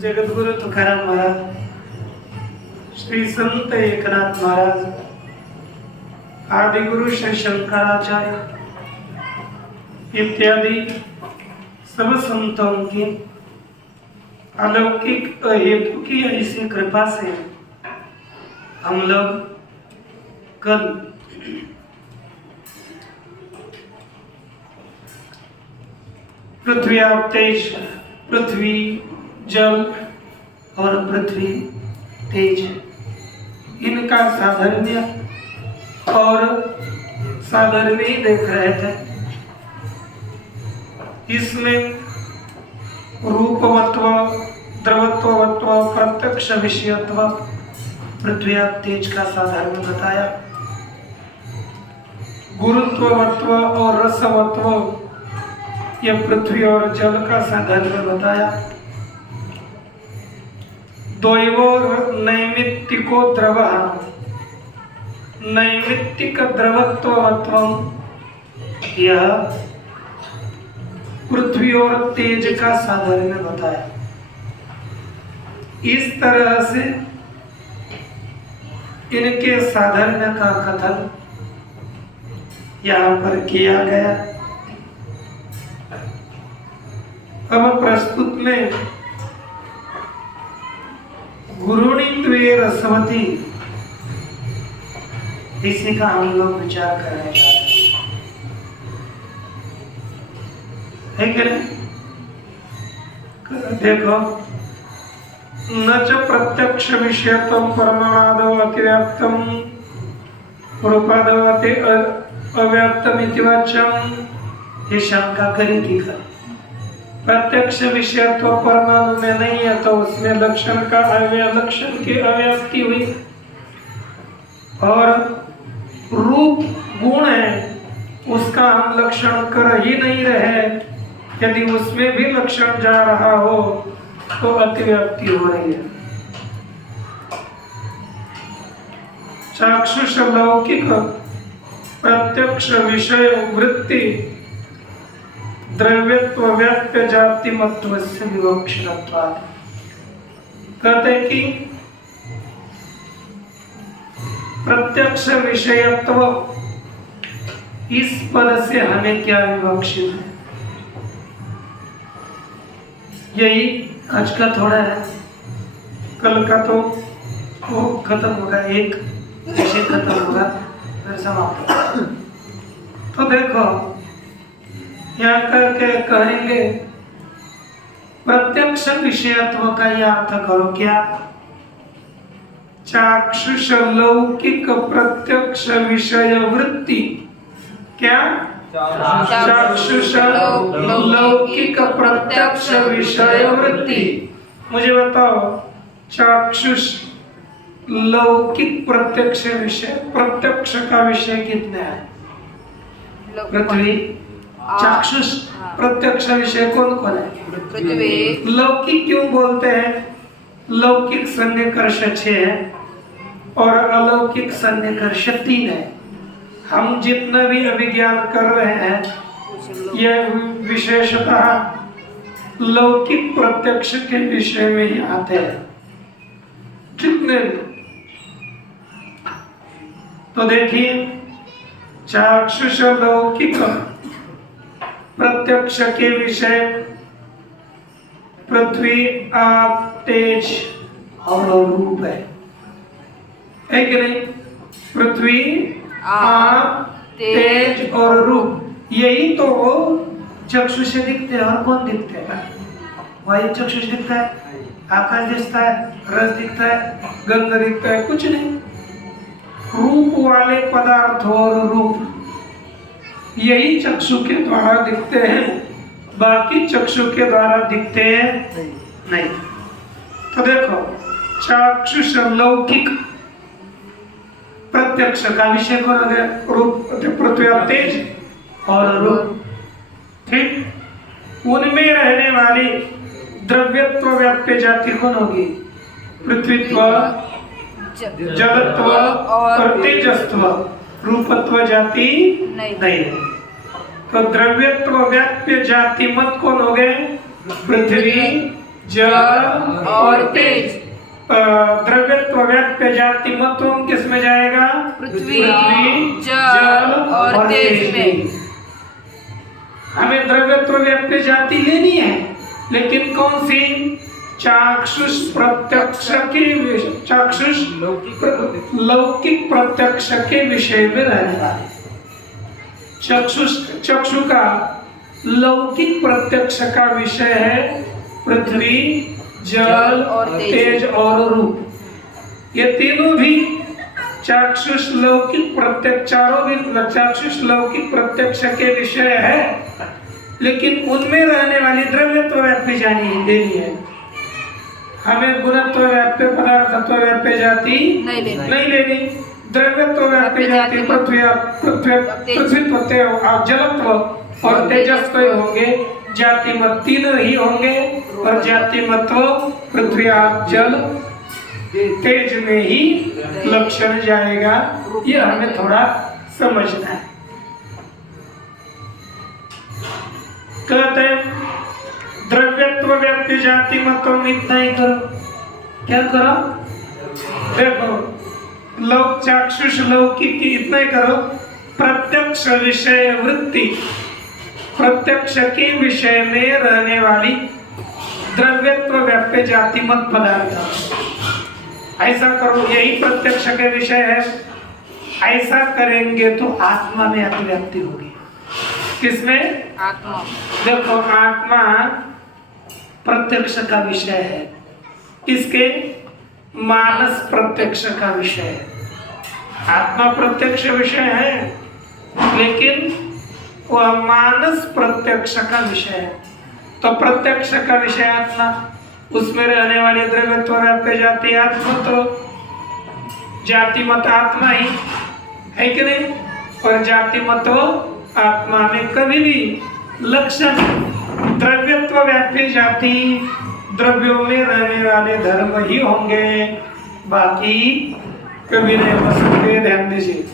जगद्गुरु तुकाराम महाराज, श्री संत एकनाथ महाराज, आदिगुरु श्री शंकराचार्य इत्यादि सब संतों की अलौकिक हेतु की ऐसी कृपा से हम लोग कल पृथ्वी आप तेज, पृथ्वी जल और पृथ्वी तेज, इनका साधर्म्य और साधर्म्य देख रहे थे। इसमें रूपवत्व, द्रवत्वत्व, प्रत्यक्ष विषयत्व, पृथ्वी आप तेज का साधर्म्य बताया, गुरुत्वत्व और रसवत्व, यह पृथ्वी और जल का साधर्म्य बताया। द्वयोर नैमित्तिको द्रवः, नैमित्तिक द्रवत्वत्वं, यह पृथ्वी और तेज का साधर्म्य बताया। इस तरह से इनके साधर्म्य का कथन यहाँ पर किया गया। अब प्रस्तुत में गुरुणी द्वे रसवती, इसी का हम लोग विचार करने जा रहे हैं कि नहीं? देखो, न च प्रत्यक्ष विषयत्वं परमाणादो अतिव्याप्तम रूपादो अति अव्याप्तम इति वाच्यम, ये शंका करी थी। प्रत्यक्ष विषयत्व परमाणु में नहीं है तो उसमें लक्षण का लक्षण की अव्याप्ति हुई, और रूप गुण है उसका हम लक्षण कर ही नहीं रहे, यदि उसमें भी लक्षण जा रहा हो तो अतिव्याप्ति हो रही है। चाक्षुष लौकिक प्रत्यक्ष विषय वृत्ति द्रव्यत्व व्याप्य जाति मत्वस्य विवक्षितत्वात्, कहते कि प्रत्यक्ष विषयत्व इस पद से हमें क्या विवक्षित है, यही आज का थोड़ा है। कल का तो वो खत्म होगा, एक विषय खत्म होगा फिर समाप्त। तो देखो यहाँ करके कहेंगे प्रत्यक्ष विषयत्व का यह अर्थ करो क्या? चाक्षुष लौकिक प्रत्यक्ष विषय वृत्ति, क्या? चाक्षुष लौकिक प्रत्यक्ष विषय वृत्ति। मुझे बताओ, चाक्षुष लौकिक प्रत्यक्ष विषय, प्रत्यक्ष का विषय कितने हैं? पृथ्वी। चाक्षुष प्रत्यक्ष विषय कौन कौन है? पृथ्वी। लौकिक क्यों बोलते हैं? लौकिक सन्निकर्ष 6 है और अलौकिक सन्निकर्ष 3 है। हम जितना भी अभिज्ञान कर रहे हैं यह विशेषतः लौकिक प्रत्यक्ष के विषय में ही आते हैं, जितने भी। तो देखिए, चाक्षुष लौकिक प्रत्यक्ष के विषय पृथ्वी आप तेज और रूप है कि नहीं? पृथ्वी आप तेज और रूप, यही तो चक्षु से दिखते हैं। और कौन दिखते हैं? वायु चक्षु से दिखता है, आकाश दिखता है, रस दिखता है, गंध दिखता है, कुछ नहीं। रूप वाले पदार्थ और रूप यही चक्षु के द्वारा दिखते हैं, बाकी चक्षु के द्वारा दिखते हैं नहीं। तो देखो, चाक्षुष लौकिक प्रत्यक्ष का विषय कौन हो गया? रूप, पृथ्वी तेज और रूप, ठीक। उनमें रहने वाली द्रव्यत्व व्याप्य जाति कौन होगी? पृथ्वीत्व, जलत्व और तेजस्त्व। रूपत्व जाति नहीं। तो द्रव्यत्व व्याप्य जाति मत कौन हो गए? पृथ्वी जल और तेज। द्रव्यत्व व्याप्य जाति मतों किस में जाएगा? पृथ्वी, जल और तेज में। हमें द्रव्यत्व व्याप्य जाति लेनी है, लेकिन कौन सी? चाक्षुष प्रत्यक्ष के चाक्षुष लौकिक प्रत्यक्ष के विषय में रहने वाले। चक्षु का लौकिक प्रत्यक्ष का विषय है पृथ्वी, जल, तेज और रूप। ये तीनों भी चाक्षुष लौकिक प्रत्यक्ष, चारों भी चाक्षुष लौकिक प्रत्यक्ष के विषय है, लेकिन उनमें रहने वाली द्रव्यत्व व्याप्य जानी देनी है। हमें गुणत्व व्याप्य पदार्थत्व व्याप्य जाति नहीं लेनी। द्रव्यत्व व्याप्य जाति पृथ्वी प्रत्यय और जलत्व और तेजस्व होंगे। जाति मत तीनों ही होंगे, और जाति मत पृथ्वी, जल, तेज में ही लक्षण जाएगा। ये हमें थोड़ा समझना है। कहते हैं द्रव्यत्व व्याप्य जाति मतों में इतना ही करो। क्या करो? देखो, चाक्षुष लौकिक की इतना ही करो। प्रत्यक्ष विषय वृत्ति, प्रत्यक्ष के विषय में रहने वाली द्रव्यत्व व्याप्य जाति मत पदार्थ, ऐसा करो। यही प्रत्यक्ष के विषय है। ऐसा करेंगे तो आत्मा में अभिव्यक्ति होगी। किसमें? आत्मा। देखो, आत्मा प्रत्यक्ष का विषय है। किसके? मानस प्रत्यक्ष का विषय है। आत्मा प्रत्यक्ष विषय है, लेकिन वह मानस प्रत्यक्ष का विषय है। तो प्रत्यक्ष का विषय आत्मा, उसमें रहने वाली द्रव्यत्व व्याप्य जाति आत्मा, तो जाति मत आत्मा ही है कि नहीं? और जाति मत आत्मा में कभी भी लक्षण द्रव्यत्व व्याप्य जाति द्रव्यों में रहने वाले धर्म ही होंगे, बाकी कभी नहीं हो सकते। ध्यान दीजिए,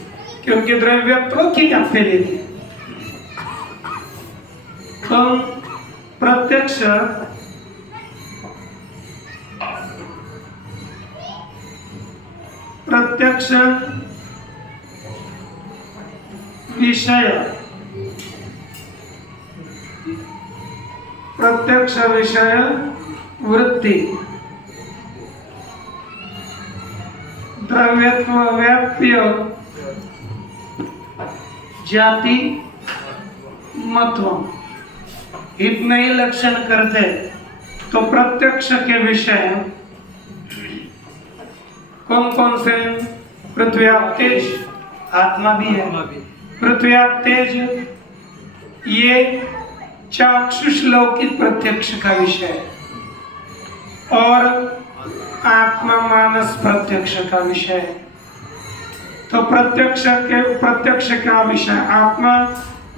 क्योंकि द्रव्यत्व की व्याप्य लेनी। तो प्रत्यक्ष विषय, प्रत्यक्ष विषय वृत्ति, द्रव्यत्व व्याप्य जाति महत्व, इतने ही लक्षण करते। तो प्रत्यक्ष के विषय कौन कौन से? पृथ्वी, तेज, आत्मा भी है। पृथ्वी, तेज, ये चाक्षुष लौकिक प्रत्यक्ष का विषय है, और आत्मा मानस प्रत्यक्ष का विषय है। तो प्रत्यक्ष का विषय आत्मा,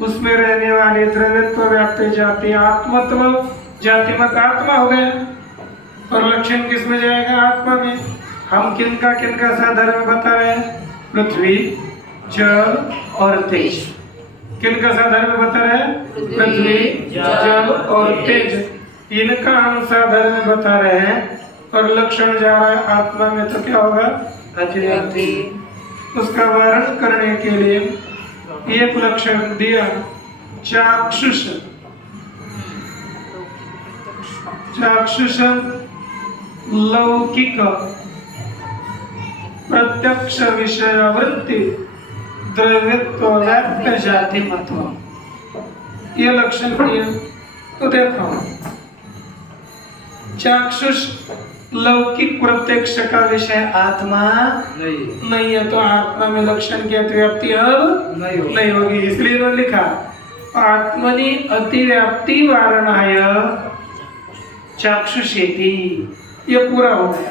उसमें रहने वाली द्रव्यत्व व्याप्य जाति आत्मत्व, जाति मत आत्मा हो गया। और लक्षण किस में जाएगा? आत्मा में। हम किनका साधर्म बता रहे हैं? पृथ्वी, जल और तेज। किनका साधर्म बता रहे हैं? पृथ्वी, जल और तेज। इनका हम साधर्म बता रहे हैं, और लक्षण जा रहा है आत्मा में। तो क्या होगा? अतिव्याप्ति। उसका वर्णन करने के लिए एक लक्षण दिया, चाक्षुष लौकिक प्रत्यक्ष विषय वृत्ति द्रव्यत्व व्याप्य जाति महत्व, ये लक्षण दिए। तो देखो, चाक्षुष लौकिक प्रत्यक्ष का विषय आत्मा नहीं है, तो आत्मा में लक्षण की अतिव्याप्ति अब नहीं होगी। इसलिए इन्होंने लिखा आत्मनि अतिव्याप्ति वारणाय चाक्षुषेति। ये पूरा हो गया।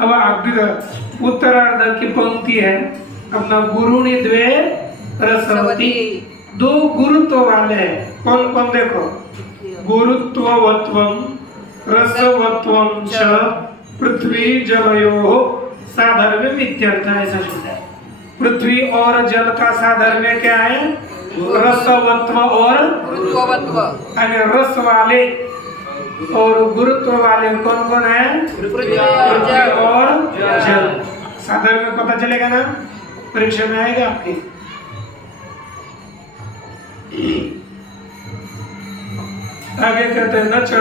अब आप उत्तरार्ध की पंक्ति है अपना, गुरुनि द्वे रसवती, दो गुरुत्व वाले हैं। कौन कौन? देखो, गुरुत्ववत्वम रसवत्वम च पृथ्वी जलयोः साधर्म्यम इत्यर्थ। ऐसा शब्द है। पृथ्वी और जल का साधर्म्य क्या है? रसवत्व और गुरुत्ववत्व। रस वाले और गुरुत्व वाले कौन कौन है? पृथ्वी पृथ्वी और और जल। जल। साधारण में पता चलेगा ना, परीक्षा में आएगा आपके। आगे कहते हैं न च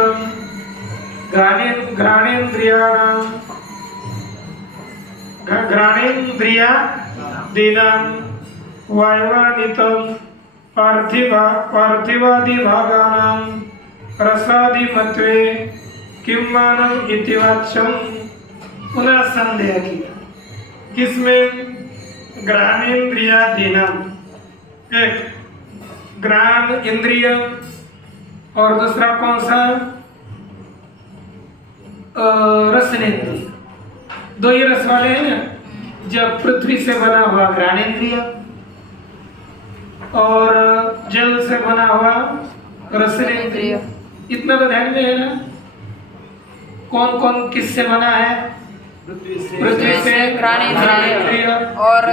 घ्राणेन्द्रियादीनां वायवानितं पार्थिवादिभागानां रसादिमत्वे किं मानम् इति वाच्यं। पुनः संदेह किया किसमें? घ्राणेन्द्रियादीनां, एक घ्राण इंद्रिय और दूसरा कौन सा? रसनेन्द्रिय। दो ही रस वाले हैं ना। जब पृथ्वी से बना हुआ घ्राणेन्द्रिय और जल से बना हुआ रसनेन्द्रिय। इतना तो ध्यान में है ना। कौन कौन किससे बना है? पृथ्वी से घ्राणेन्द्रिय और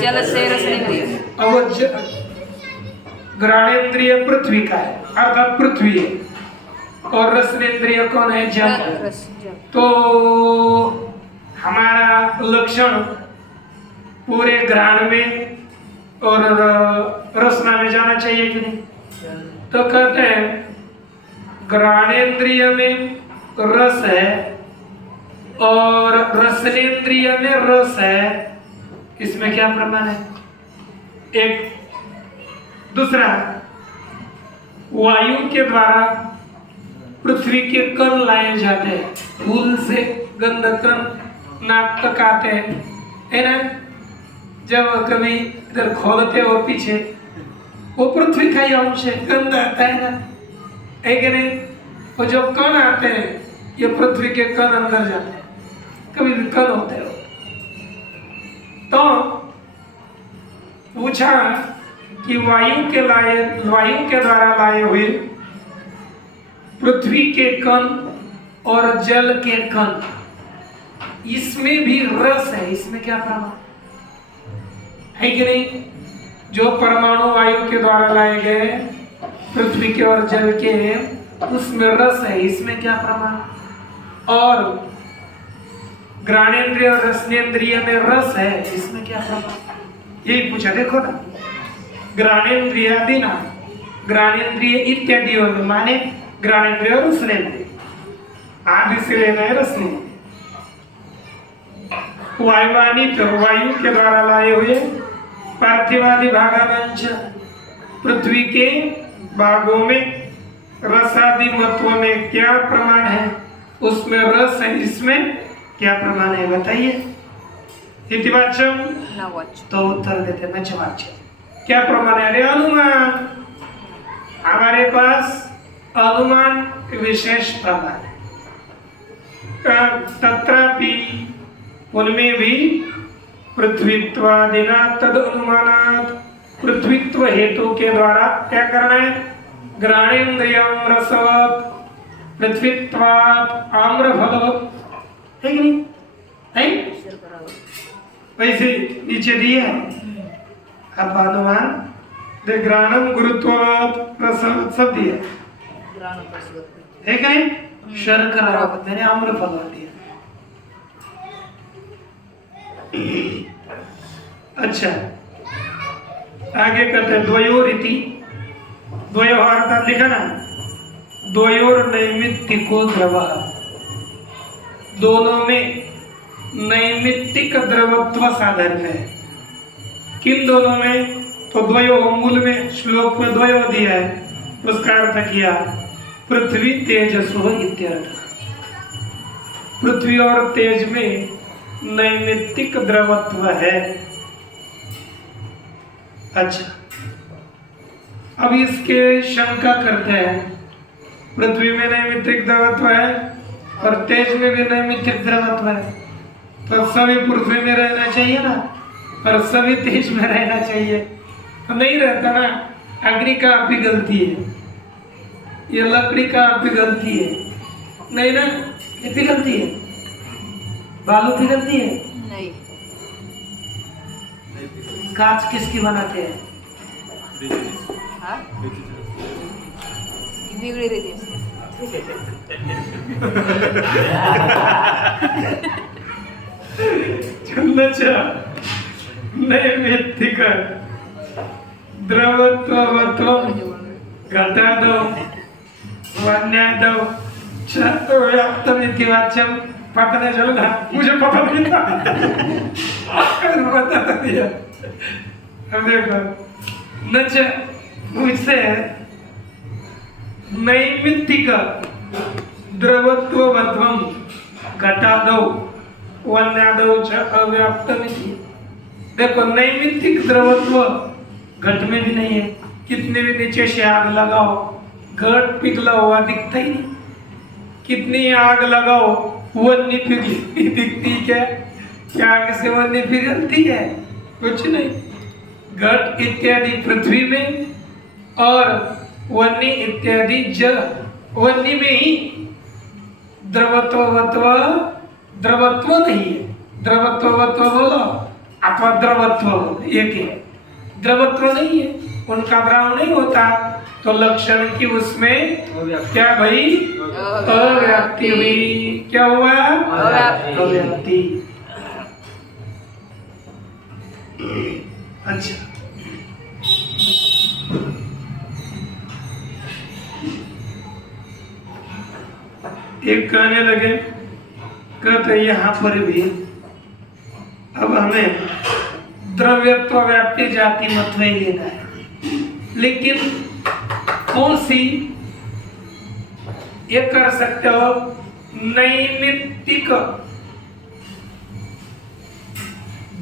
जल से रसनेन्द्रिय। अब घ्राणेन्द्रिय पृथ्वी का है, अर्थात पृथ्वी है, और रसनेन्द्रिय कौन है? जल। तो हमारा लक्षण पूरे घ्राण में और रसना में जाना चाहिए कि नहीं? तो कहते हैं घ्राणेन्द्रिय में रस है और रसनेन्द्रिय में रस है। इसमें क्या प्रमाण है? एक दूसरा, वायु के द्वारा पृथ्वी के कण लाए जाते हैं। फूल से गंध कण नाक तक आते हैं, है ना। जब कभी इधर खोलते हो पीछे, वो पृथ्वी का ही अंश है, गंध आता है ना, है कि नहीं। वो जो कण आते हैं ये पृथ्वी के कण अंदर जाते हैं, कभी भी कण होते हो। तो पूछा कि वायु के द्वारा लाए हुए पृथ्वी के कण और जल के कण, इसमें भी रस है। इसमें क्या प्रमाण है कि नहीं? जो परमाणु वायु के द्वारा लाए गए पृथ्वी के और जल के, उसमें रस है। इसमें क्या प्रमाण? और घ्राणेन्द्रिय और रसनेन्द्रिय में रस है। इसमें क्या प्रमाण? यही पूछा। देखो ना, घ्राणेन्द्रियादीनां, घ्राणेन्द्रिय इत्यादि माने घ्राणेन्द्रिय और रसनेन्द्रिय, आदि से लेना है रसनेन्द्रिय। वायुवानित, वायु के द्वारा लाए हुए पार्थिवादि भागांश, पृथ्वी के भागों में रसादि मत्व में क्या प्रमाण है? उसमें रस है। इसमें क्या प्रमाण है बताइए? इतिवाच्यम, तो उत्तर देते नचवाच्यम। क्या प्रमाण है? अरे अनुमान, हमारे पास अनुमान विशेष प्रमाण है। तत्रापि उनमें भी पृथ्वीत्वादिना तद अनुमानात्, पृथ्वीत्व हेतु के द्वारा क्या करना है? घ्राणेन्द्रियम रसवत् पृथ्वीत्वात् आम्रफलवत्, है कि नहीं? है वैसे नीचे दिए हैं अब अनुमान दे घ्राणम गुरुत्वात् रसवत् सब दिए है कि नहीं? शर्करा मैंने आम्रफल दिया। अच्छा, आगे कहते हैं द्वयोरिति, द्वयो अर्थात लिखा ना, द्वयोर नैमित्तिको द्रवः, दोनों में नैमित्तिक द्रवत्व साधन है। किन दोनों में? तो द्वयो मूल में श्लोक में द्वयो दिया है, उसका अर्थ किया पृथ्वी तेजसो इत्यर्थ। पृथ्वी और तेज में नैमित्तिक द्रवत्व है। अच्छा, अब इसके शंका करते हैं, पृथ्वी में नैमित्तिक द्रवत्व है और तेज में भी नैमित्तिक द्रवत्व है, तो सभी पृथ्वी में रहना चाहिए ना, और सभी तेज में रहना चाहिए। तो नहीं रहता ना। अग्नि का आप भी गलती है, ये लकड़ी का आप भी गलती है, नहीं ना, ये भी गलती है, बालू की गलती है नहीं। कांच किसकी बनाते हैं? हाँ? वेगळी रीती असते। छंदच्या नैमित्तिक द्रवत्व घटादो वन्यादो व्याप्तमिति वाच्यम पढ़ने चलो ना, मुझे पता नहीं था। बता दिया। अब देखो नच मुझसे नैमित्तिक द्रवत्ववत्वम घटादो वन्यादो च अव्याप्तमिति। देखो नैमित्तिक द्रवत्व घट में भी नहीं है, कितने भी नीचे से आग लगाओ घट पिघला हुआ दिखता ही नहीं, कितनी आग लगाओ वन्नी पिघली दिखती क्या? क्या आग से वन्नी पिघलती है? कुछ नहीं। घट इत्यादि पृथ्वी में और वन्नी इत्यादि जल, वन्नी में ही द्रवत्व नहीं है। द्रवत्व बोलो अथवा द्रवत्व बोलो, एक है। द्रवत्व नहीं है, उनका द्रव नहीं होता, तो लक्षण की उसमें क्या भाई? अव्याप्ति हुई। क्या हुआ? अव्याप्ति। अच्छा, एक कहने लगे कहते यहाँ पर भी अब हमें द्रव्यत्व व्याप्ति जाति मत नहीं लेना है, लेकिन कौन सी ये कर सकते हो? नैमित्तिक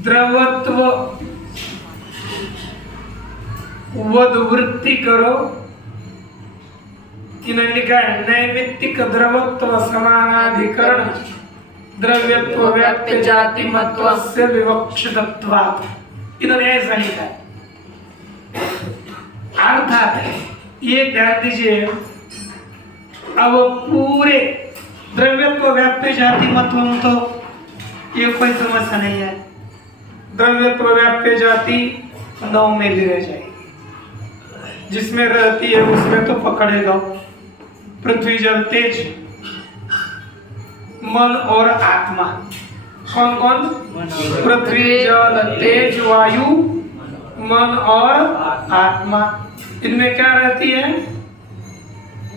द्रवत्व वृत्ति करो। इन्होंने लिखा है नैमित्तिक द्रवत्व समानाधिकरण द्रव्यत्व व्याप्य जाति मत्वस्य विवक्षितत्वात्। इन्होंने ऐसा लिखा है। अर्थात ये ध्यान दीजिए, अब पूरे द्रव्यत्व व्याप्य जाति मत्वम तो ये कोई समस्या नहीं है। द्रव्यत्व व्याप्य जाति 9 में भी रह जाएगी, जिसमें रहती है उसमें तो पकड़ेगा। पृथ्वी जल तेज मन और आत्मा। कौन कौन? पृथ्वी जल तेज वायु मन और आत्मा। इनमें क्या रहती है?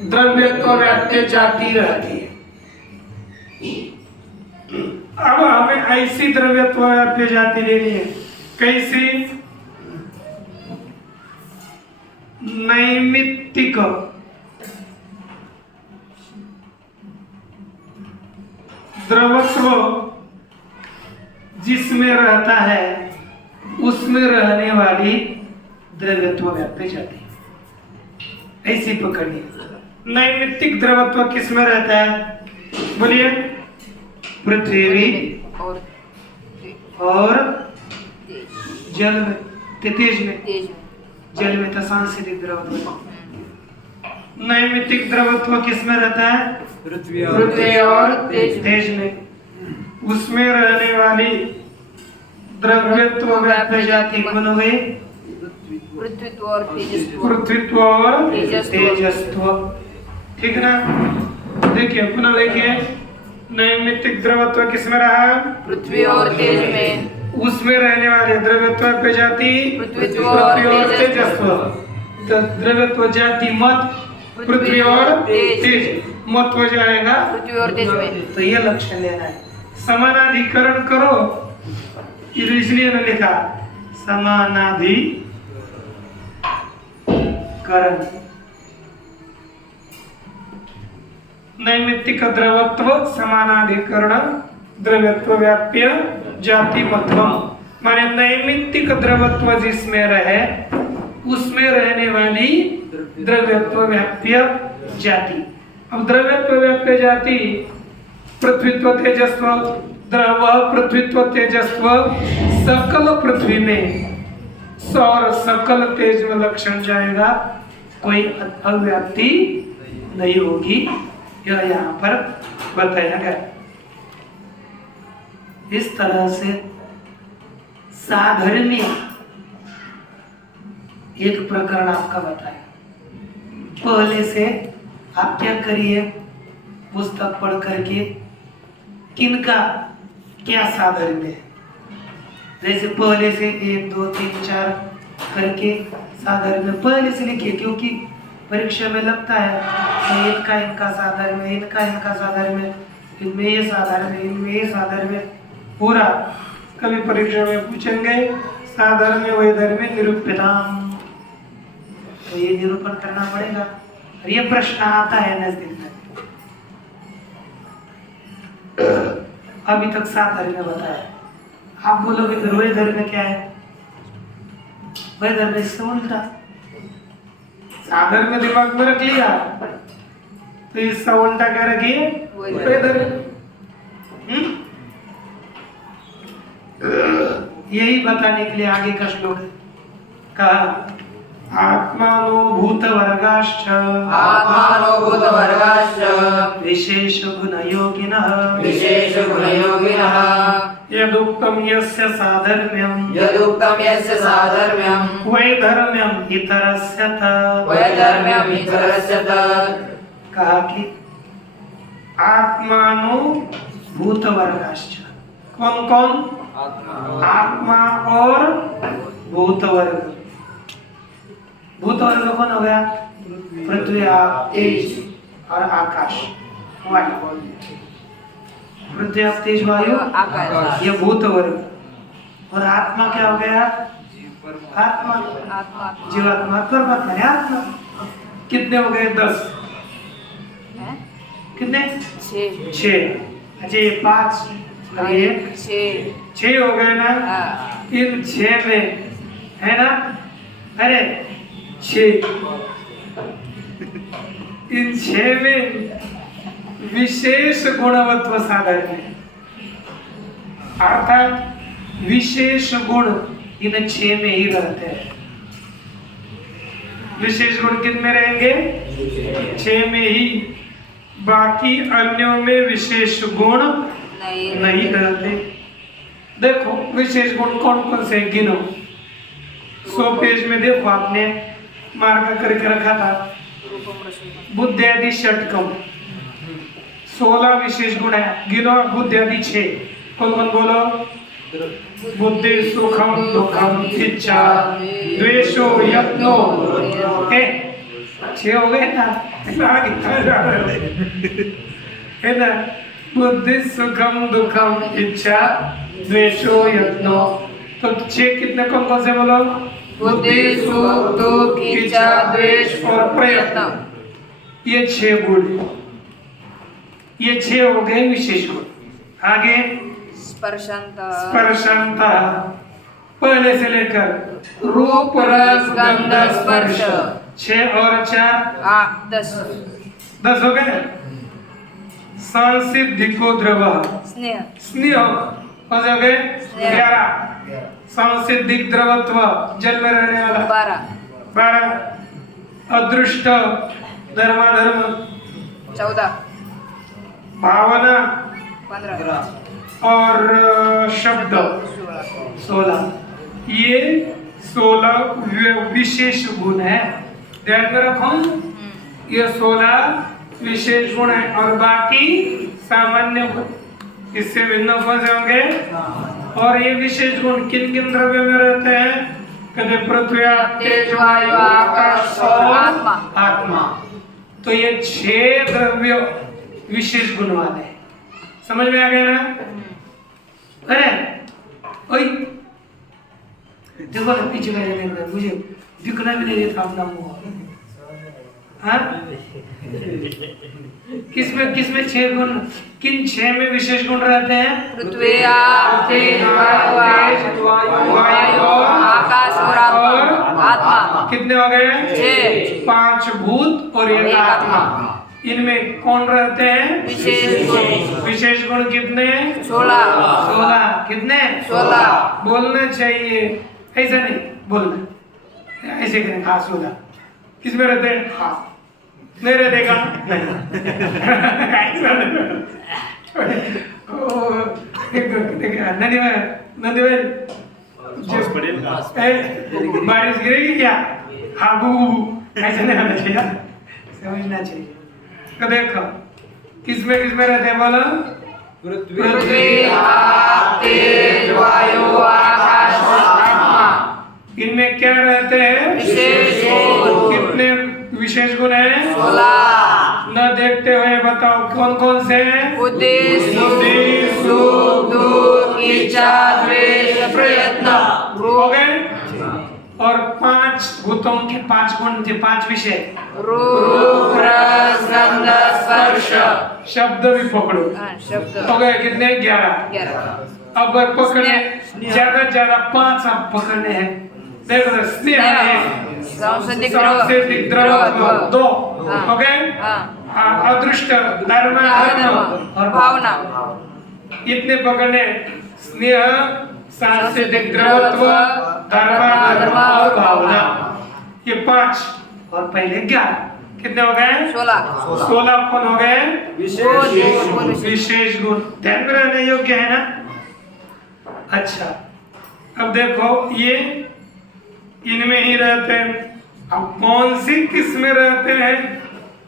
द्रव्यत्व व्याप्य जाति रहती है। अब हमें ऐसी द्रव्यत्व व्याप्य जाति लेनी है। कैसी? नैमित्तिक द्रवत्व जिसमें रहता है उसमें रहने वाली द्रव्यत्व व्याप्य जाति, ऐसी पकड़िए। नैमित्तिक द्रवत्व किसमें रहता है? बोलिए। पृथ्वी और जल में, तेज में, जल में तो सांसिधिक द्रवत्व। नैमित्तिक द्रवत्व किसमें रहता है? पृथ्वी और तेज में। उसमें रहने वाली द्रव्यत्व व्याप्य जाति कौन हो गई? पृथ्वीत्व और तेजस्त्व। ठीक ना? देखिए पुनः देखिए, नैमित्तिक द्रवत्व किसमें रहा? पृथ्वी और तेज में। उसमें रहने वाले द्रव्यत्व व्याप्य जाति पृथ्वी और तेजस्त्व। द्रव्यत्व जाति मत पृथ्वी और तेज, मत हो जाएगा पृथ्वी और तेज में। तो ये लक्षण लेना है। समानाधिकरण करो, इसलिए ने लिखा समानाधिकरण। नैमित्तिक द्रवत्व समानाधिकरण द्रव्यत्व व्याप्य जाति मत्वम। माने नैमित्तिक द्रवत्व जिसमें रहे उसमें रहने वाली द्रव्यत्व व्याप्य जाति। अब द्रव्यत्व व्याप्य जाति पृथ्वीत्व तेजस्व, द्रव पृथ्वीत्व तेजस्व सकल पृथ्वी में सौर सकल तेज में लक्षण जाएगा, कोई अव्याप्ति नहीं होगी। यह यहाँ पर बताया गया। इस तरह से साधर्म्य एक प्रकरण आपका बताया, पहले से आप क्या करिए, पुस्तक पढ़ करके किनका क्या साधर्म्य है, जैसे पहले से 1 2 3 4 करके साधर्म्य पहले से लिखिए, क्योंकि परीक्षा में लगता है तो इनका साधर्म्य, इनका साधर्म्य, इनमें ये साधर्म्य, इनमें ये साधर्म्य, पूरा कभी परीक्षा में पूछेंगे साधर्म्य वैधर्म्य निरूपिताम, तो ये निरूपण करना पड़ेगा। और ये प्रश्न आता है नजदीक में। अभी तक साधर्म्य बताया, आप बोलोगे फिर वैधर्म्य क्या है? वैधर्म्य इससे उल्टा, साधर्म्य दिमाग में रख लिया तो इसका उल्टा क्या रखिए? वैधर्म्य। यही बताने के लिए आगे का श्लोक है, कहा आत्मानो भूतवर्गाश्च विशेषगुणयोगिनः यदुक्तं यस्य साधर्म्यं वैधर्म्यं इतरस्य कहा कि आत्मानो भूतवर्गाश्च, कौन कौन? आत्मा और भूतवर्ग। भूतवर्ग कौन हो गया? पृथ्वी, आप, तेज और आकाश, वायु। पृथ्वी, आप, तेज, वायु, आकाश, ये भूतवर्ग। और आत्मा क्या हो गया? आत्मा, जीवात्मा, परमात्मा है आत्मा। कितने हो गए? 10। कितने? 6। अच्छा, ये 5 और ये 6 हो गए ना। इन 6 में है ना, अरे 6, इन 6 में विशेष गुणवत्व साधर्म्य, अर्थात विशेष गुण इन 6 में ही रहते हैं। विशेष गुण किन में रहेंगे? 6 में ही, बाकी अन्यों में विशेष गुण नहीं रहते। देखो विशेष गुण कौन कौन से गिनो। 100 पेज में देखो, आपने मार्क करके रखा था, बुद्धियादि षटकम 16 विशेष गुण है, गिनो। बुद्धियादि 6, कौन कौन बोलो? बुद्धि, सुखम, दुखम, इच्छा, द्वेषो, यत्नो, 6 हो गए ना, है ना। बुद्धि, सुखम, दुखम, इच्छा, द्वेषो, यत्नो। तो 6 कितने कौन कौन से बोलो? बुद्धि, सुख, दुख, इच्छा, द्वेष और प्रयत्न, ये 6 गुण, ये 6 हो गए विशेष गुण। आगे स्पर्शंता, पहले से लेकर रूप, रस, गंध, स्पर्श, 6 और 4 10 हो गए। सांसिद्धिको द्रव, स्नेह हो गए 11। सांसिद्धिक द्रवत्व, जल में रहने वाला 12। अदृष्ट धर्माधर्म 14। भावना 15 और शब्द 16। ये 16 विशेष गुण है, ध्यान में रखो। ये 16 विशेष गुण है और बाकी सामान्य गुण, इससे भिन्न कौन से होंगे? और ये विशेष गुण किन किन द्रव्यों में रहते हैं? कहते पृथ्वी, तेज, वायु, आकाश और आत्मा। तो ये 6 द्रव्य विशेष गुण वाले हैं। समझ में आ गया ना? अरे ओए देखो ना, पीछे का देख रहा है, मुझे दिखना भी नहीं देता अपना मुंह। हाँ, किसमें 6 गुण, किन 6 में विशेष गुण रहते हैं? पृथ्वी, तेज, वायु, आकाश और आत्मा। कितने हो गए? 6। 5 भूत और 1 आत्मा। इनमें कौन रहते हैं? विशेष गुण कितने? 16। कितने? 16। बोलना चाहिए, ऐसा नहीं बोलना, ऐसे करें। हाँ 16 किसमें रहते हैं? हाँ नहीं रहते का नदी भाई बारिश गिरेगी क्या? हाँ ऐसा नहीं होना चाहिए, समझना चाहिए। तो देखो किसमें रहते हैं बोलो? पृथ्वी आप तेज वायु आकाश और आत्मा। इनमें क्या रहते हैं? विशेष गुण। कितने विशेष गुण हैं? 16। न देखते हुए बताओ कौन कौन से हैं? बुद्धि, बुद्धि, सुख, दुख, इच्छा, द्वेष, प्रयत्न। हो गए? और 5 भूतों के 5 गुण थे, 5 विषय। रूप, रस, गंध, स्पर्श। शब्द भी पकड़ो। शब्द हो गए कितने? 11। 11। अब पकड़े ज्यादा 5 आप पकड़ने हैं। देखो तो स्नेह है, सांसारिक सांसारिक द्रव्य 2 हाँ। हो गए? हाँ। अदृष्ट धर्म और भावना। इतने पकड़ने। स्नेह, सांसारिक द्रव्यत्व, धर्म और भावना, ये 5 और पहले 11 कितने हो गए? 16 कौन हो गए? विशेष गुण। ध्यान में रहने योग्य है ना? अच्छा, अब देखो ये इनमें ही रहते हैं। अब कौन सी किस में रहते हैं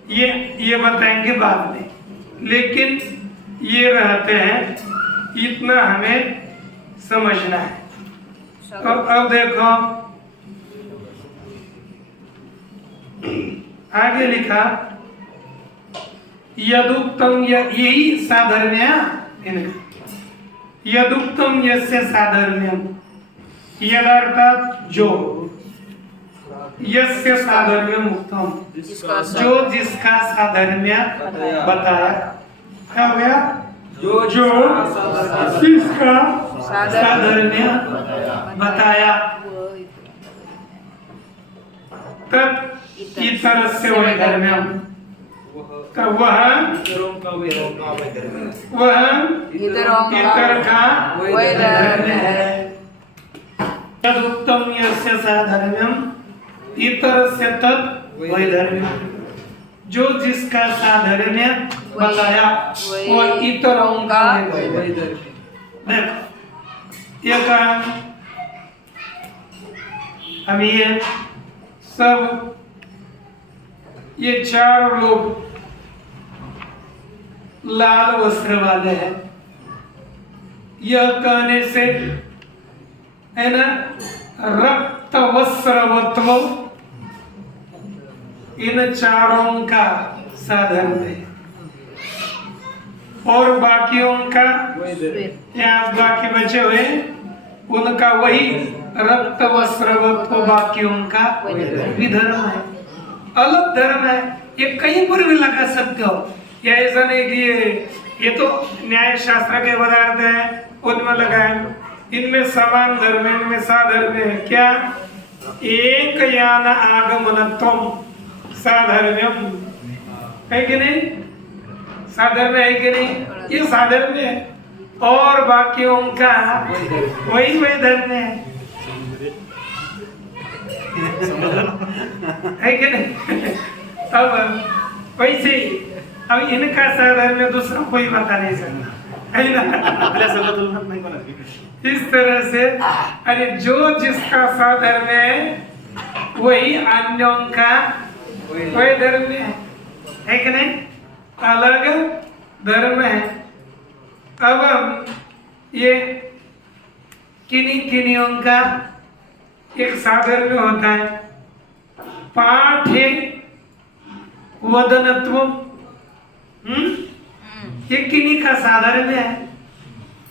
ये बताएंगे बाद में, लेकिन ये रहते हैं, इतना हमें समझना है। अब देखो आगे लिखा यदुक्तम, यही साधर्म्य इनका। यदुक्तम यस्य साधर्म्यम, यदार्थात जो, यस्य साधर्म्यम उत्तम, जो जिसका साधर्म्य बताया। क्या हो गया? जो जिसका साधर्म्य बताया। तत् इतरस्य वैधर्म्यम, तब वह इतर का वैधर्म्य है। यदुक्तम यस्य साधर्म्यम इतरस्य तत् वैधर्म्यम, जो जिसका साधर्म्य बताया वो इतरों का वैधर्म्य। देखो ये कारण अब ये सब ये 4 लोग लाल वस्त्र वाले हैं। यह कहने से है ना, रक्त वस्त्रवत्व इन 4 का साधन है। और बाकियों का यहाँ बाकी बचे हुए उनका वही रक्त वस्त्रवत्व बाकियों का विधर्म है, अलग धर्म है। ये कहीं पर भी लगा सकते हो, या ऐसा नहीं कि ये तो न्याय शास्त्र के पदार्थ है उनमें लगाए। इनमें समान धर्म, इनमें साधर्म है। क्या? एक यान आगमनत्वम साधर्म्यम है कि नहीं? साधर्म है कि नहीं? ये साधर्म है और बाकियों का वही वैधर्म है कि नहीं? अब वैसे ही अब इनका साधर्म दूसरा कोई बता नहीं सकता है ना? इस तरह से अरे जो जिसका साधर्म है वही अन्यों का वही धर्म है कि नहीं? अलग धर्म है। अब हम ये किन्हीं का एक साधर्म होता है, पाठ है वदनत्व। ये किन्हीं का साधर्म है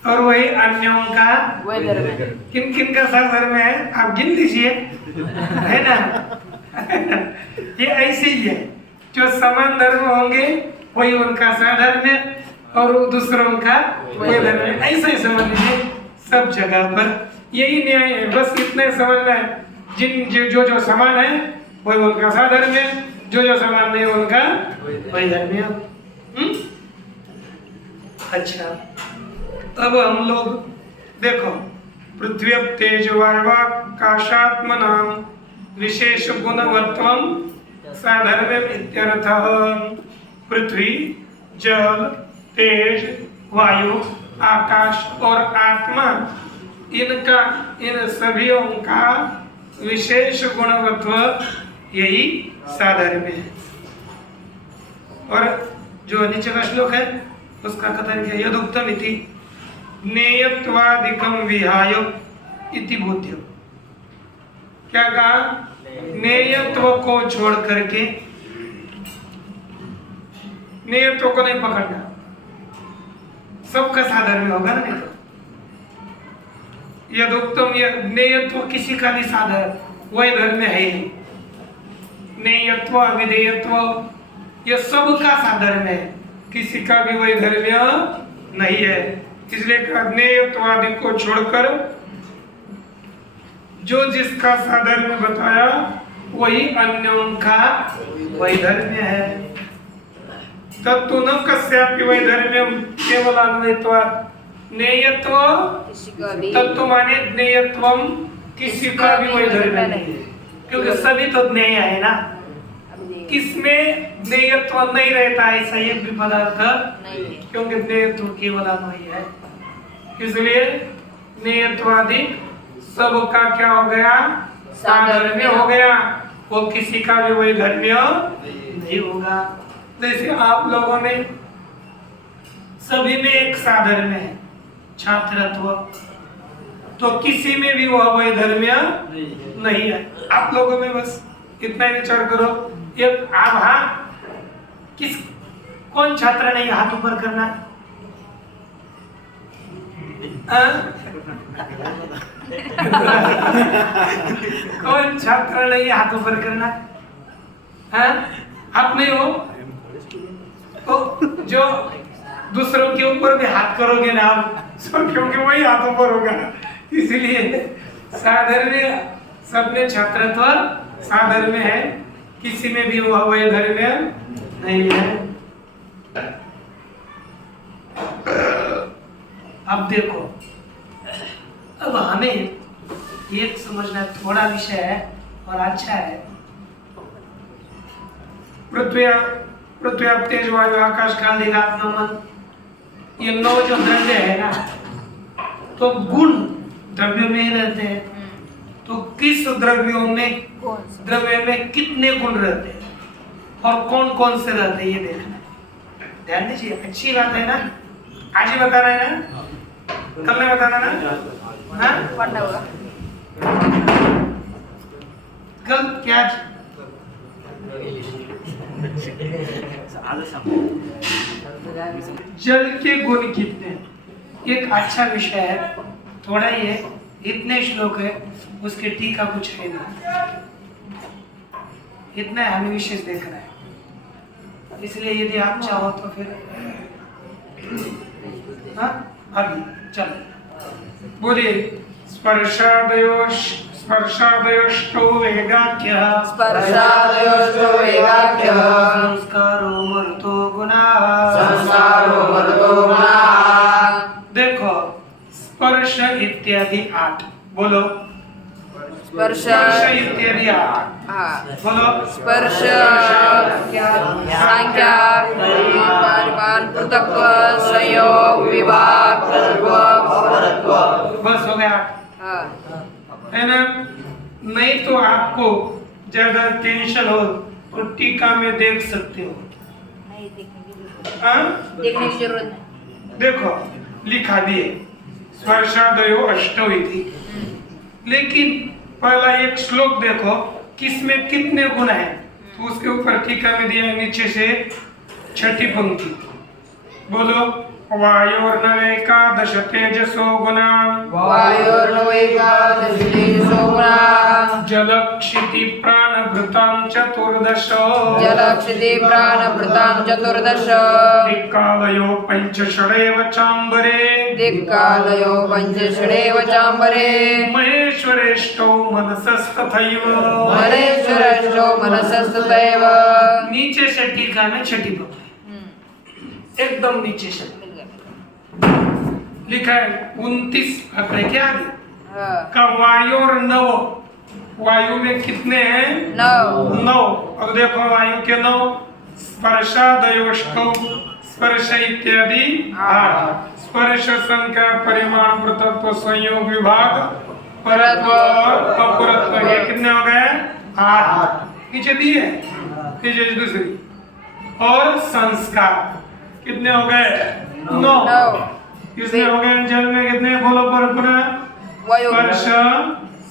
और वही अन्यों का किन किन का साधर्म है आप गिन लीजिए, है ना? ये ऐसे ही है, जो समान धर्म होंगे वही उनका साधर्म और दूसरों का वही धर्म। ऐसा ही समझ लीजिए सब जगह पर यही न्याय है। बस इतने समझना है, जो समान है वही उनका साधर्म है, जो समान नहीं उनका वही धर्म है। अच्छा, अब हम लोग देखो पृथ्वी तेज वायुवाकाशात्मनां विशेष गुणवत्वं साधर्म्यम इत्यर्थः। पृथ्वी, जल, तेज, वायु, आकाश और आत्मा, इनका इन सभीयों का विशेष गुणवत्व यही साधर्म्य है। और जो नीचे का श्लोक है उसका कथन किया, यदुक्तम इति नेयत्वादिकम विहाय इति बोध्य। क्या कहा? नेयत्व को छोड़ करके, नेयत्व को नहीं पकड़ना, सबका साधर्म में होगा ना। नहीं तो यदुक्तम, नेयत्व किसी का भी साधन वही धर्म में है ही। नेयत्व अविधेयत्व ये सबका साधर्म है, किसी का भी वही धर्म नहीं है। इसलिए नेयत्वादि को छोड़कर जो जिसका साधर्म बताया वही अन्यों का वही धर्म है। तत्तु न कस्यापि वही धर्म केवल अन्वयत्वात्। नेयत्व तत्व माने ज्ञेयत्वम, किसी का भी वही धर्म नहीं है, क्योंकि सभी तो ज्ञेय है ना। किसमें ज्ञेयत्व नहीं रहता ऐसा एक भी पदार्थ नहीं, क्योंकि ज्ञेयत्व केवल अन्वयी है। इसलिए ज्ञेयत्वादि सबका क्या हो गया? साधर्म्य हो गया, वो किसी का भी वही धर्म्य नहीं होगा। जैसे आप लोगों में सभी में एक साधर्म्य है, छात्रत्व, तो किसी में भी वह वही धर्म्य नहीं है। आप लोगों में बस इतना ही विचार करो, एक आभा किस कौन छात्र नहीं, हाथ ऊपर करना। कौन छात्र नहीं, हाथ ऊपर करना। आप नहीं हो तो जो दूसरों के ऊपर भी हाथ करोगे ना आप, क्योंकि वही हाथ ऊपर होगा। इसलिए साधर्म्य, सब में छात्रत्व साधर्म्य है, किसी में भी वह वही धर्म्य नहीं है। अब देखो, अब हमें एक समझना थोड़ा विषय है और अच्छा है। पृथ्वी आप तेज वायु आकाश काल देगा अपना मन, ये 9 जो द्रव्य है ना, तो गुण द्रव्यों में ही रहते हैं। तो किस द्रव्यों में कितने गुण रहते हैं और कौन कौन से रहते हैं ये देखना है। ध्यान दीजिए, अच्छी बात है ना। आज ही बताना है ना, कल नहीं बताना ना। कल क्या? जल के गुण कितने, एक अच्छा विषय है, थोड़ा ही है, इतने श्लोक है, उसके टीका कुछ है नहीं, इतना हमें विशेष देखना है। इसलिए यदि आप चाहो तो फिर अभी चलो बोलिए। स्पर्शादयोष्टौ वेगाख्यः, संस्कारो मरुतो गुणाः, देखो स्पर्श इत्यादि 8 बोलो। स्पर्श इत्यादि 8 बोलो। स्पर्श संख्या, परिमाण, पृथक्त्व, संयोग, विभाग, तत्व, बस हो गया 8 है ना। नहीं तो आपको ज्यादा टेंशन हो तो टीका में देख सकते हो। देखने की जरूरत नहीं। देखो लिखा भी है स्पर्शादयो अष्टौ इति, लेकिन पहला एक श्लोक देखो किसमें कितने गुण हैं, तो उसके ऊपर टीका में दिया नीचे से 6ठी पंक्ति बोलो। वायोर्नवैकादश तेजसो गुणा, जल क्षिति प्राणभृतां 14, दिक्कालयो पंचषडेव चाम्बरे, महेश्वरेष्टौ मनसस्तथैव। नीचे से टीका में 6ठी पंक्ति एकदम नीचे से लिखा है 29 पकड़े क्या आगे का वायु और नव, वायु में कितने हैं? 9। और देखो वायु के 9, स्पर्शादयोष्टौ, स्पर्श इत्यादि 8, स्पर्श संख्या, परिमाण, पृथक्त्व, संयोग, विभाग, परत्व और अपरत्व, ये कितने हो गए? 8 नीचे दिए, नीचे दूसरी। और संस्कार कितने हो गए? 9। 9 किसने हो गए? जल में कितने? बोलो पर पुनः। वायु स्पर्श,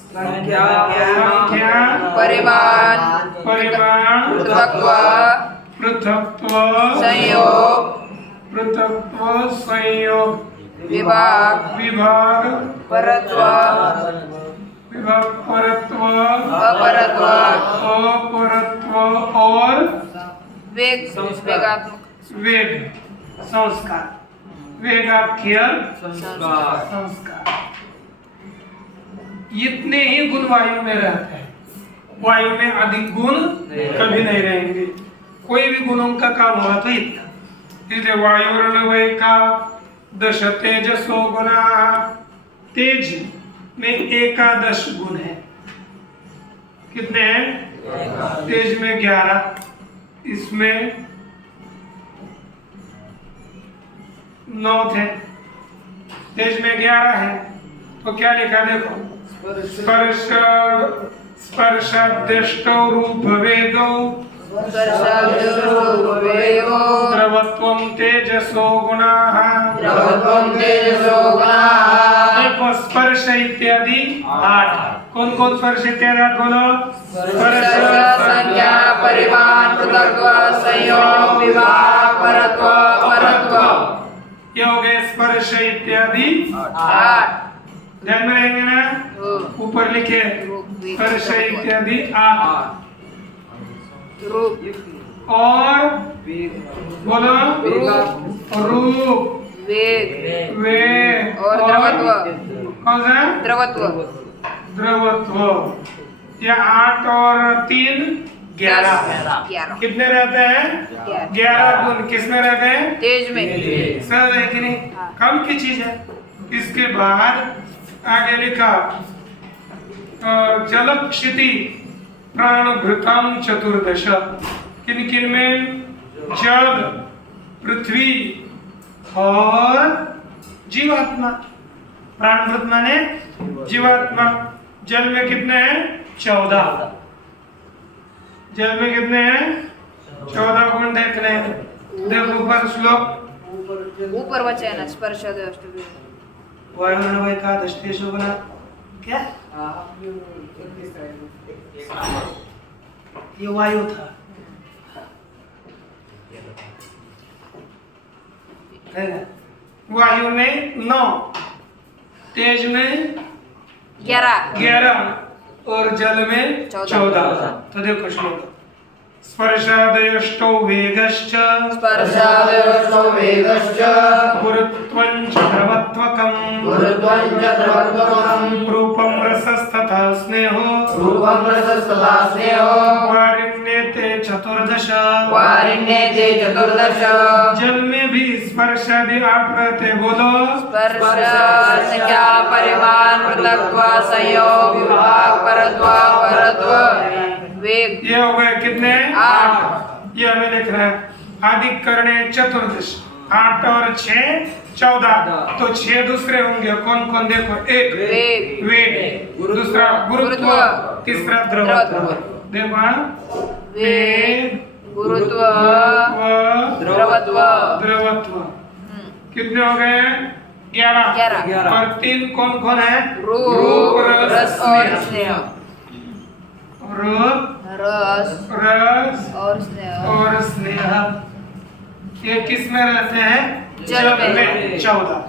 संख्या संख्या, परिमाण परिमाण, पृथक्त्व पृथक्त्व, संयोग पृथक्त्व, संयोग, विभाग विभाग, परत्व विभाग, परत्व, अपरत्व अपरत्व और वेग वेगात्मक वेग, संस्कार, वेगाख्य संस्कार संस्कार। इतने ही गुण वायु में रहते हैं। वायु में अधिक गुण कभी नहीं रहेंगे। कोई भी गुणों का काम होगा तो इतना। इसलिए वायुर्नवै का दश तेजसो गुणा, तेज में 11 गुण है। कितने हैं? तेज में 11, इसमें 9 थे, तेज में 11 है। तो क्या लिखा देखो, स्पर्श स्पर्शाद्यष्टौ रूप वेगौ वेगो द्रवत्वं तेजसो गुणाः। द्रवत्वं तेजसो गुणाः। देखो स्पर्श इत्यादि 8। कौन कौन स्पर्श इत्यादि 8 बोलो? स्पर्श संख्या परिमाण पृथक्त्व संयोग विभाग परत्व अपरत्व। ये हो गए स्पर्श इत्यादि 8 ध्यान में रहेंगे ना? ऊपर लिखे स्पर्श इत्यादि 8 रूप और बोलो रूप, वेग वेग और द्रवत्व कौन सा? द्रवत्व द्रवत्व। ये 8 और 3 11 कितने रहते हैं? 11 गुण किसमें रहते हैं? तेज में सर है कि नहीं? कम की चीज है। इसके बाद आगे लिखा जलक्षिति प्राणभृताम 14। किन किन में? जल, पृथ्वी और जीवात्मा। प्राणभृत माने जीवात्मा। जल में कितने हैं? 14। जल में कितने हैं? 14 गुण देख लें। देखो ऊपर श्लोक, ऊपर वचन स्पर्श वायुर्नवै का दशतेजो गुणा। क्या ये वायु था, है ना? वायु में 9, तेज में 11 और जल में 14। तो देखो श्लोक, स्पर्शादयष्टौ वेगश्च स्पर्शादयष्टौ वेगश्च गुरुत्वञ्च द्रवत्वकम् गुरुत्वञ्च द्रवत्वकम् रूपं रसस्तथा स्नेहो रूपं रसस्तथा स्नेहो वारिण्ये ते 14। वारिण्ये ते 14। जल में भी स्पर्शादि 8 रहते। बोलो स्पर्श संख्या परिमाण पृथक्त्व संयोग विभाग परत्व अपरत्व वेग। ये हो गए कितने? 8। ये हमें लिख रहा है अधिक करने 14। 8 और 6 14। तो 6 दूसरे होंगे। कौन कौन? देखो, एक वेग वेग, दूसरा गुरुत्व, तीसरा द्रवत्व। देखो वेग, गुरुत्व द्रवत्व, द्रवत्व द्रवत्व। कितने हो गए? 11। 11। और 3 कौन कौन है? रूप रस और स्नेह। रूप, रस रस और स्नेह और स्नेह। ये किस में रहते हैं? जल में। 14।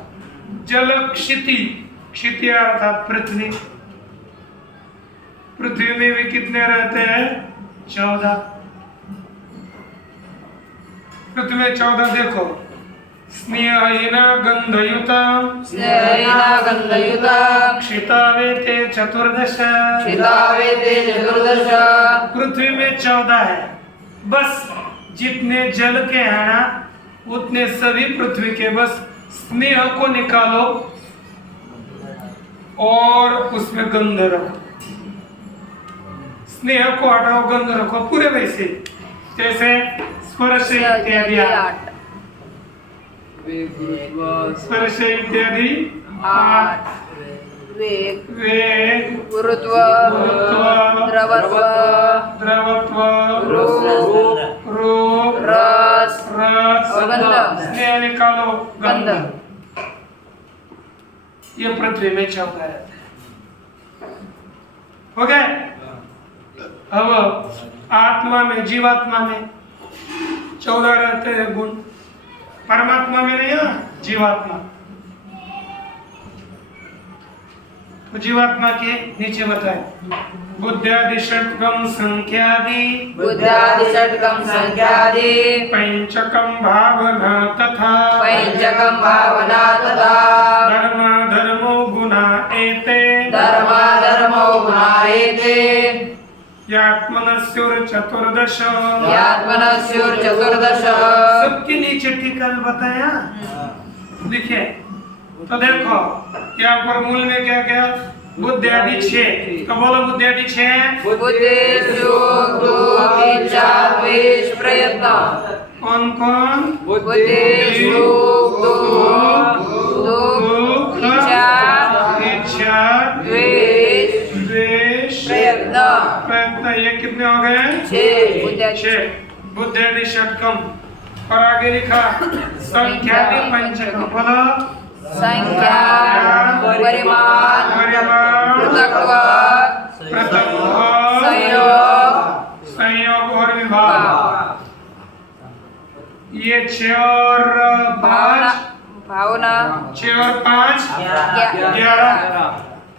जल क्षिति, क्षिति अर्थात पृथ्वी। पृथ्वी में भी कितने रहते हैं? 14। पृथ्वी में 14 देखो, स्नेहहीना गंधयुता स्नेहहीना गंधयुता क्षितावे ते 14। क्षितावे ते 14। पृथ्वी में 14 है। बस जितने जल के हैं ना उतने सभी पृथ्वी के। बस स्नेह को निकालो और उसमें गंध रखो। स्नेह को हटाओ, गंध रखो, पूरे वैसे जैसे स्पर्श इत्यादि 8। स्पर्श इत्यादि 8 वेग वेग, गुरुत्व गुरुत्व, द्रवत्व द्रवत्व, रूप रूप, रस रस गंध। स्नेह निकालो गंध। ये पृथ्वी में 14 रहते हैं। हो गए? अब आत्मा में, जीवात्मा में 14 रहते हैं गुण। परमात्मा में नहीं है, जीवात्मा। तो जीवात्मा के नीचे बताए बुद्ध्यादि षट्कम संख्यादि, बुद्ध्यादि षट्कम संख्यादि, पंचकम भावना तथा पंचकम भावना तथा धर्म धर्मो गुणा एते, धर्मा धर्मो गुणा एते, यात्मनस्योर चतुर्दश। यात्मनस्योर चतुर्दश। सबके नीचे टीका बताया, लिखे। तो देखो यहाँ पर मूल में क्या क्या? बुद्ध्यादि 6। तो बोलो बुद्ध्यादि 6। बुद्धि, सुख, दुख, इच्छा, द्वेष, प्रयत्न। कौन कौन? बुद्धि, सुख, दुख, इच्छा, द्वेष, द्वेष, प्रयत्न। प्रयत्न। ये कितने हो गए? 6। 6 बुद्ध्यादि षट्कम। और आगे लिखा संख्यादि पंचकम। बोलो संख्या, परिमाण, पृथक्त्व, संयोग, संयोग और विभाग। ये 6 और 5, भावना, 6 और 5 11।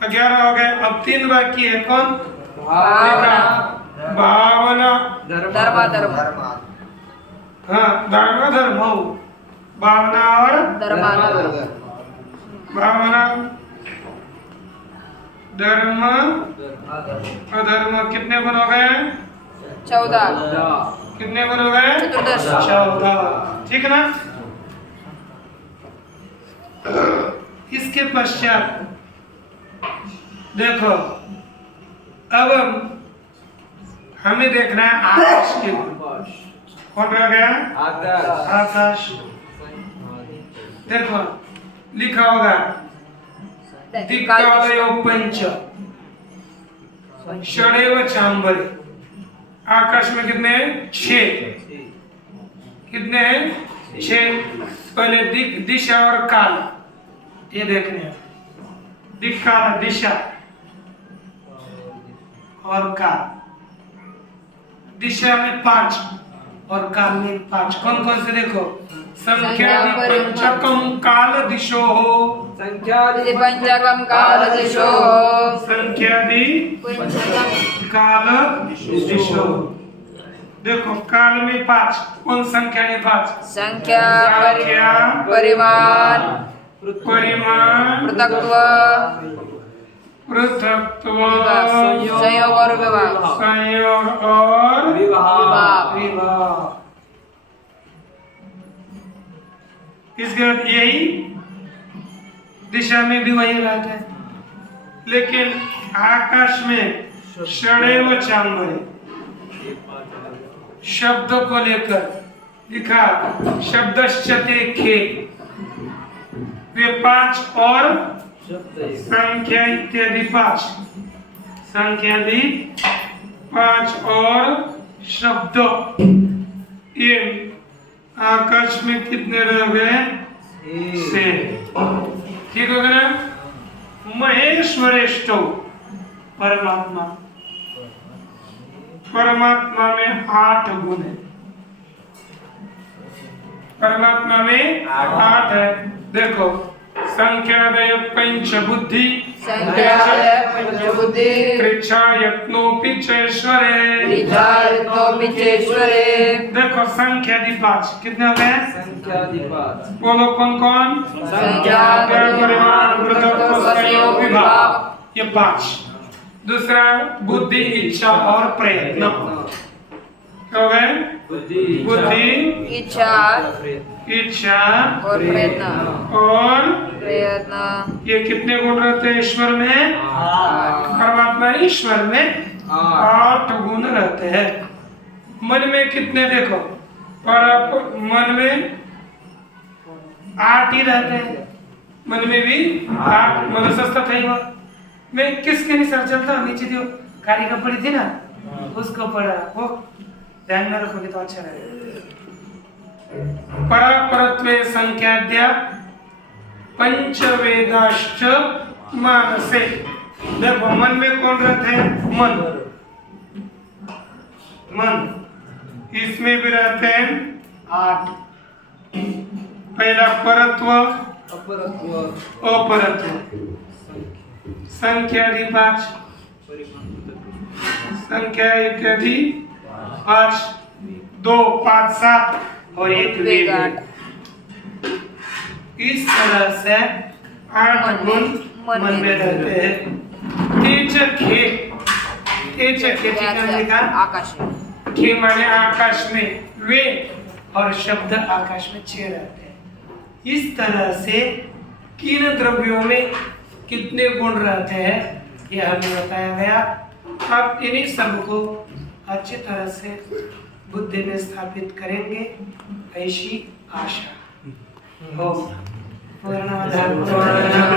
तो 11 हो गए। अब 3 बाकी है। कौन? भावना, भावना, धर्म, धर्म, हाँ धर्म धर्म हो। भावना और धर्म, भावना, धर्म, अधर्म। कितने गुण हो गए? 14। कितने गुण हो गए? चतुर्दश। 14। ठीक ना? इसके पश्चात देखो, अब हमें देखना है आकाश के गुण। कौन रह गया? आकाश। देखो लिखा होगा दिक्कालयो पंच षडेव चांबरे। आकाश में कितने? 6। कितने? 6। पहले दिक, दिशा और काल, ये देखने हैं। दिक, काल, दिशा और काल। दिशा में 5 और काल में 5। कौन कौन से? देखो संख्यादि पंचकम काल दिशो हो। संख्यादि पंचकम काल दिशो। संख्यादि काल दिशो। देखो काल में 5। कौन संख्या में 5? संख्या, परिमाण, पृथक्त्व, संयोग और विभाग। संयोग और विभाग। इसके बाद यही दिशा में भी वही रहता है, लेकिन आकाश में षडेव चांबरे शब्द को लेकर लिखा। शब्दश्चते खे, वे 5 और संख्या इत्यादि 5। संख्यादि 5 और शब्द। ये आकाश में कितने रह गए? 6। ठीक हो गया? महेश्वरेष्टो परमात्मा। परमात्मा में 8 गुण है। परमात्मा में 8 है। देखो संख्यादय पंच बुद्धि, संख्यादय पंच बुद्धि, कृच्छा यत्नोपि चेश्वरे, कृच्छा यत्नोपि चेश्वरे। देखो संख्यादि 5। कितने हो गए? संख्यादि 5। बोलो कौन कौन? संख्या, परिमाण, पृथक्त्व, संयोग, विभाग। ये 5। दूसरा बुद्धि, इच्छा और प्रयत्न। क्या हो गए? बुद्धि, इच्छा इच्छा और प्रयत्न। और प्रयत्न। ये कितने गुण रहते हैं ईश्वर में? परमात्मा ईश्वर में 8 गुण रहते हैं। मन में कितने? देखो पर मन में 8 ही रहते हैं। मन में भी 8। मनसस्थ थे वो। मैं किसके निसार चलता हूँ? नीचे जो कारिका पड़ी थी ना, उसको पढ़ा। वो ध्यान में रखोगे तो अच्छा रहेगा। परापरत्वे संख्याद्या पंचवेदाश्च मानसे। देखो मन में कौन रहते हैं? मन इसमें भी रहते हैं 8। पहला परत्व, अपरत्व, संख्या आदि 5, संख्या इत्यादि 5, 2, 5, 7 और एक वेग। इस तरह से 8 गुण मन में रहते हैं। तेजखे, तेजखे लिखा आकाश खे माने आकाश में, वे और शब्द आकाश में 6 रहते हैं। इस तरह से किन द्रव्यों में कितने गुण रहते हैं यह हमें बताया गया। आप इन्हीं सब को अच्छी तरह से बुद्धि में स्थापित करेंगे, ऐसी आशा हो। पूर्णमदः पूर्णमिदं